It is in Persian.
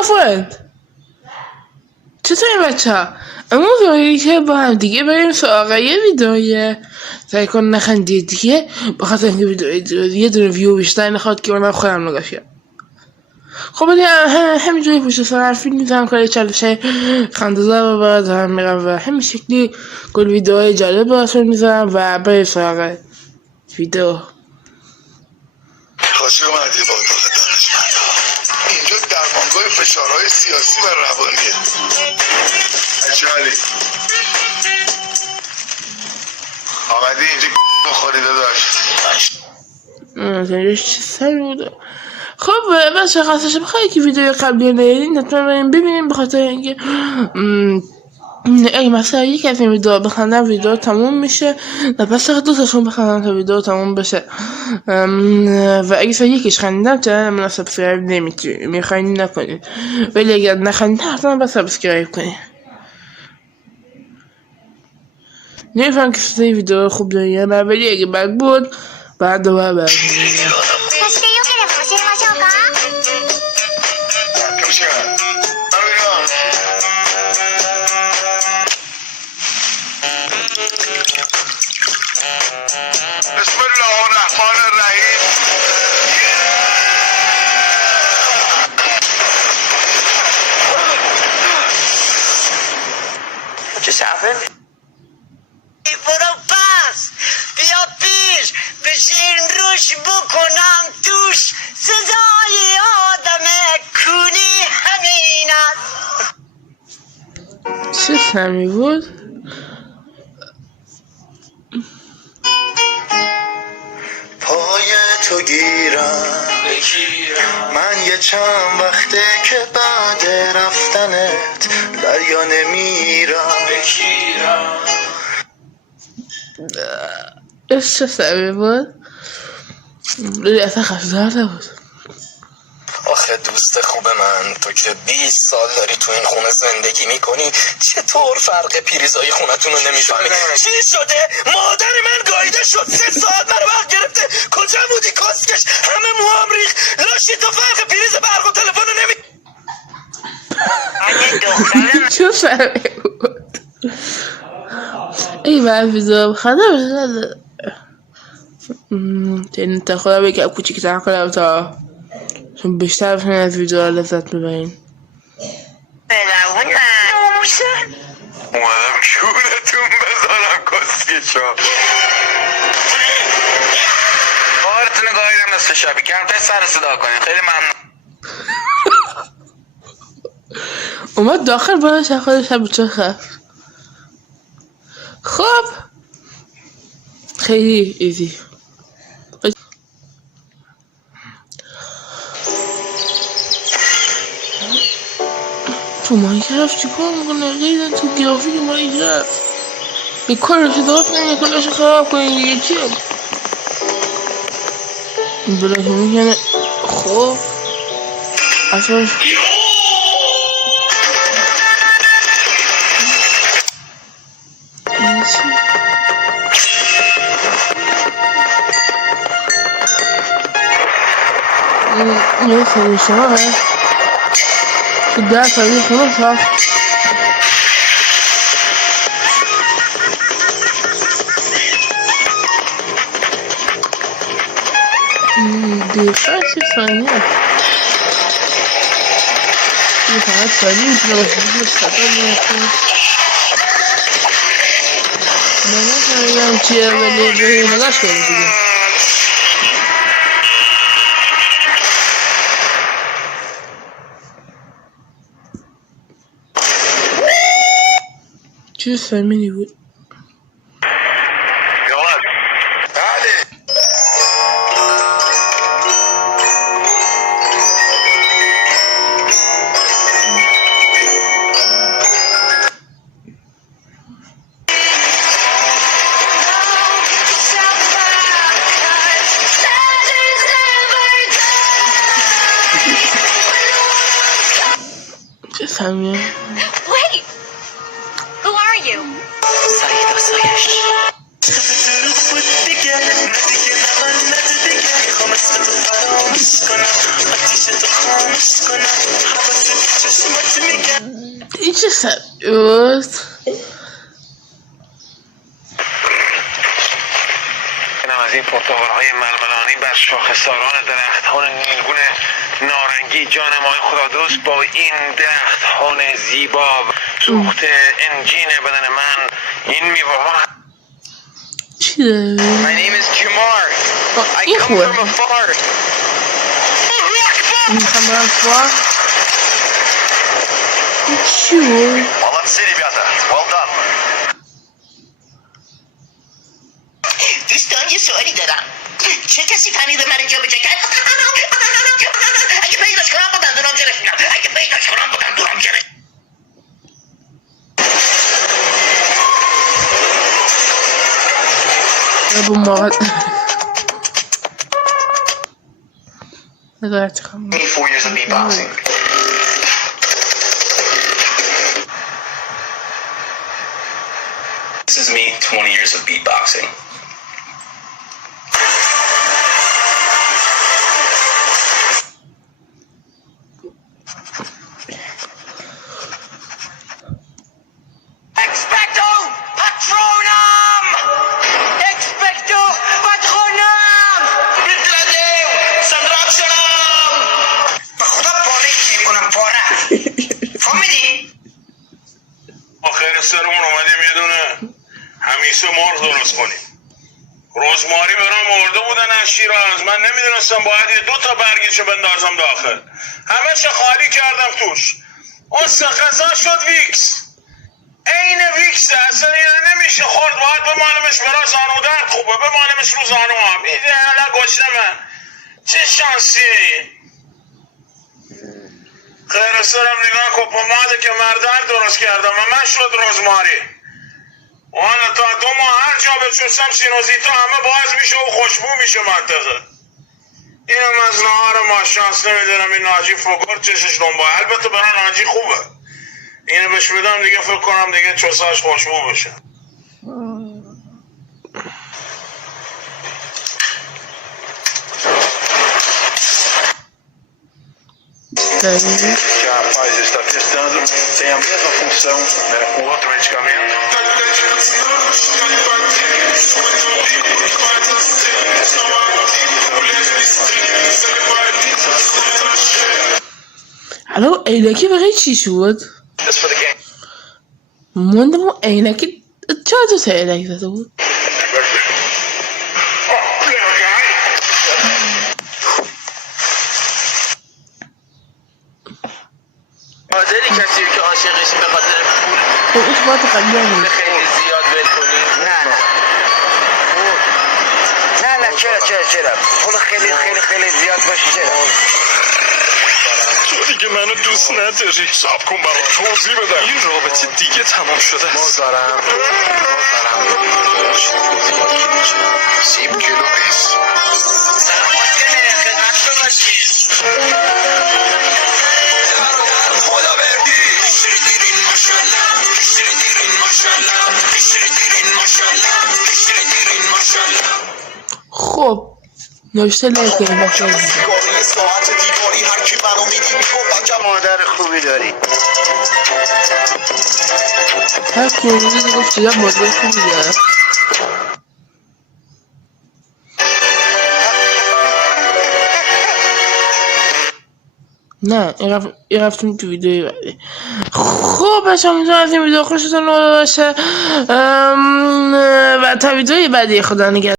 girlfriend. چطوری بچه ها؟ اما ویدئویی که با هم دیگه بریم سراغ یه ویدئویی سعی کن نخندید دیگه، بخاطر اینکه ویدئویی یه دونه ویو بیشتر نخواد که اونم خودم نگاه کنم. خب همینجوری پشت سر هر فیلم میزنم کاری چالشه خنده‌دار و بعد هم میرم و همین شکلی کل ویدئوهای جالب براتون میزنم و بریم سراغ ویدئو. خواهش مردی با اتاق دانشمند اینجا درمانگاه فشارهای سیاسی و روانیه. عجالی آمدی اینجا بخوری داداش. اینجا چه سری بوده. خب بچه خواستش بخواهی که ویدئوی قبلی ندیدین حتما بریم ببینیم، بخاطر اینکه اگه مثلا یکی از این ویدئو بخندم ویدئو تموم میشه و پس دوستشون بخندم تا ویدئو تموم بشه و اگه سا یکیش خندیدم چرا من سابسکرایب میخواین نکنید، ولی اگر نخندیدم حتما با سابسکرایب کنید. نمیفهم که صدای ویدئو خوب داریم ولی اگه بد بود بعد دوباره برمیدیم. بسم الله الرحمن الرحیم. Just happened? برو پس بیا پیش بشین روش بکنم توش سزای آدم کونی همین است. چه سمی بود؟ پای تو گیرم من یه چند وقته که بعد رفتنت دریا نمیرم. چه سمی بود؟ لیلی اصلا خشدار نبود. آخه دوست خوب من، تو که 20 سال داری تو این خونه زندگی میکنی چطور فرق پریزای خونتون رو نمیفهمی؟ چی شده؟ مادر من گاییده شد 3 ساعت منو وقت گرفته. کجا بودی کسکش؟ همه موام ریخت لاشی. تو فرق پریز برق و تلفن رو چه سمی بود؟ ای من ویدئو بخندم تا خدا بگم کوچیک‌تر کنم تا چون بیشتر بتونین از ویدئو لذت ببرین. اومدم کونتون بذارم کسکشا. باورتون گاهیدم نصف شبی کمتر سر صدا کنین. خیلی ممنون. اومد داخل بانش خودش هم بچه خفت. خب خیلی ایزی. تو مایکرافت چی کار میکنه؟ غیرن تو گرافیک مایکرافت یه کارش داد کنی یه کارش خراب کنی دیگه چیه؟ این بلاک میکنه. خب اصلا یه سری شما هست که 10 سالی خونه ساخت. دقیقه 30 ثانیه یه فقط سالی میتونه باشه که سطح میرسه. نمیدونم چیه ولی به نگاش کنیم دیگه. چه سمینی بود؟ چه سمیه؟ Wait! Who are you? سعید آسایش میخوام اسم تو فراموش کنم آتیش تو خاموش کنم حواست چه سبیوت؟ از این پرتقال‌های ململانی بر شاخساران درختان نیلگون نارنگی جان مای خدا دوست با این درختان زیبا سوخت انجین بدن من این میوه ها. چی داره؟ My name is Jamar. I این come خوبه from afar. میخوام برم فار چی بود؟ Молодцы, ребята. Well done. دوستان یه سوالی دارم. چه کسی فهمیده من اینجا بجا کرد؟ اگه پیداش کنم با دندونام جلش میام. اگه پیداش کنم با دندونام جلش. با موقع نگاه کنم 4 years of beatboxing. This is me, 20 years of beatboxing. Expecto Patronum! Expecto Patronum! صدرات شدم. به خدا پاره میکنم پاره. فهمیدی؟ آخر سرمون اومدیم یه دونه همیشه مرغ درست کنیم. رزماری برام آورده بودن از شیراز. من نمیدونستم باید یه 2 تا برگشو بندازم داخل. همه‌شو خالی کردم توش. اون سقزا شد ویکس. عین ویکس اصلا اینو نمیشه خورد. باید بمالمش برا زانو درد خوبه. بمالمش رو زانو هم. میده حالا گشنه من. چه شانسی. خیر سرم نگاه کن پماده که مردن درست کردم و من شد رزماری. والا تا 2 ماه هر جا بچوسم سینوزیتا همه باز میشه و خوشبو میشه منطقه. اینم از نهار ما شانس نمیدونم این ناجی فوگور چشش دنبال. البته برای ناجی خوبه. اینو بهش بدم دیگه فکر کنم دیگه چوساش خوشبو بشه. دقیقی Rapaz, está testando, tem a mesma função, né, com outro medicamento. الان عینکی برای چی شد؟ This for the game. موندم اون عینکی چرا 2 تا عینک زده بود؟ حاضری کسی که عاشقش به خاطر پول اون اتفاقات قبلی هم خیلی زیاد ول کنی؟ نه چرا پول خیلی زیاد باشه چرا؟ تو دیگه منو دوست نداری. صبر کن برای توضیح بدم. این رابطه دیگه تمام شده است. مزارم. 7 کیلو بیس. خب نوشته لایک نمیشه مادر خوبی داری. هر کنونی گفت چیزا مادر خوبی داره نه این رفتیم تو ویدیوی بعدی. خب بچه امیدوارم از این ویدیو خوشتون اومده باشه و تا ویدیوی بعدی خدا نگهدار.